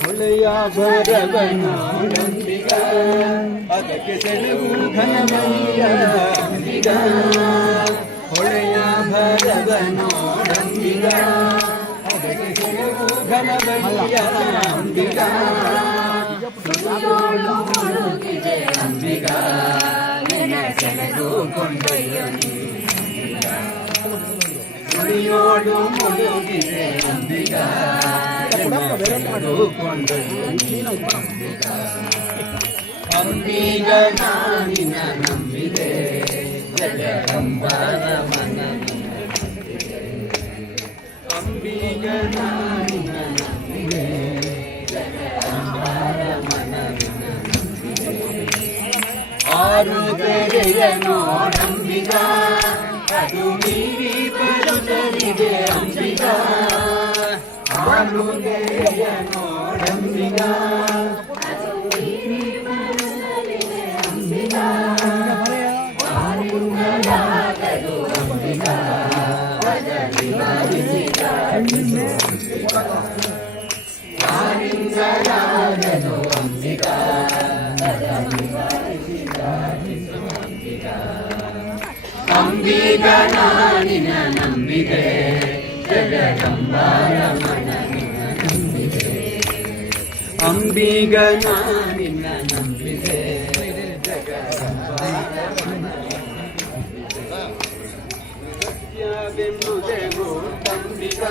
ಹೊಳೆಯ ಭರವನೋಡಂಬಿಗ ಅದಕ್ಕೆ ಸೆಳೆವು ಘನಮಯ್ಯ ಅಂಬಿಗ ಹೊಳೆಯ ಭರವನೋಡಂಬಿಗ ಅದಕ್ಕೆ ಸೆಳೆವು ಘನಮಯ್ಯ ಅಂಬಿಗ ಅಂಬಿಗ ಸೆಳೆದು ಕೊಂಡೊಯ್ಯ ನುಡಿಯೋಡು ಮುಳುಗಿದೆ ಅಂಬಿಗ ಅಂಬಿಗ ನಾನಿನ ನಂಬಿದೆ ಜಗದಂಬರ ಮನ ಅಂಬಿಗ ನಾನಿನ ನಂಬಿದೆ ಜಗದಂಬರ ಮನ ಆರು ತೆರೆಯ ನೋಡಂಬಿಗ ಅದು ಮೀರಿ ಬರುತ್ತಲಿದೆ ಅಂಬಿಗ ಆರು ತೆರೆಯ ನೋಡಂಬಿಗ ಅದು ಮೀರಿ ಬರುತ್ತಲಿದೆ ಅಂಬಿಗ ಆರಿಂದಲಾಗದು ಅಂಬಿಗ ಬದಲಿ ಬರಿಸಿದ ಆರಿಂದಲಾಗದು ಅಂಬಿಗ ಬದಲಿ ಬರಿಸಿದ ಅಂಬಿಗ ನಾನಿನ ನಂಬಿದೆ ಜಗದಂಬರ ಮನನಿನ ನಂಬಿದೆ ಅಂಬಿಗ ನಾನಿನ ನಂಬಿದೆ ಜಗದಂಬರ ಸತ್ಯವೆಂಬುದೇ ಗೋತಂಬಿಗ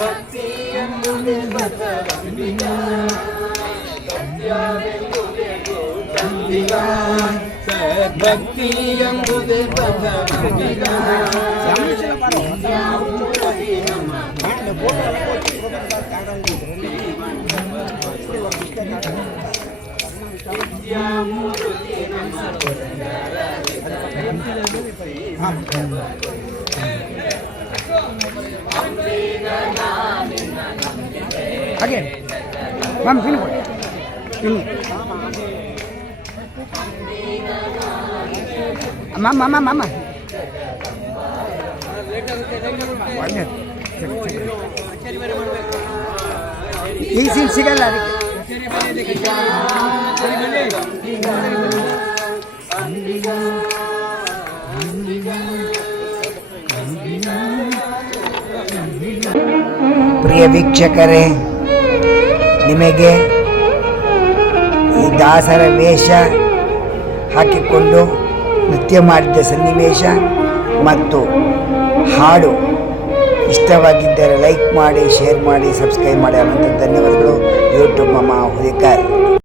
ಭಕ್ತಿ ಎಂಬುದೇ ಬಸವಂಬಿಗ ಸತ್ಯವೆಂಬುದೇ ಗೋತಂಬಿಗ ಭಕ್ತಿ ಎಂಬುದೇ ಬಸವಂಬಿಗ Again, ma'am, finish. Mama. ಈ ಸೀನ್ ಸಿಗಲ್ಲ ಅದಕ್ಕೆ. ಪ್ರಿಯ ವೀಕ್ಷಕರೇ, ನಿಮಗೆ ಈ ದಾಸರ ವೇಷ ಹಾಕಿಕೊಂಡು ನೃತ್ಯ ಮಾಡಿದ ಸನ್ನಿವೇಶ ಮತ್ತು ಹಾಡು ಇಷ್ಟವಾಗಿದ್ದರೆ ಲೈಕ್ ಮಾಡಿ, ಶೇರ್ ಮಾಡಿ, ಸಬ್ಸ್ಕ್ರೈಬ್ ಮಾಡಿ. ಅನಂತ ಧನ್ಯವಾದಗಳು. ಯೂಟ್ಯೂಬ್ ಮಮ್ಮ ಹುಲಿಕರ್.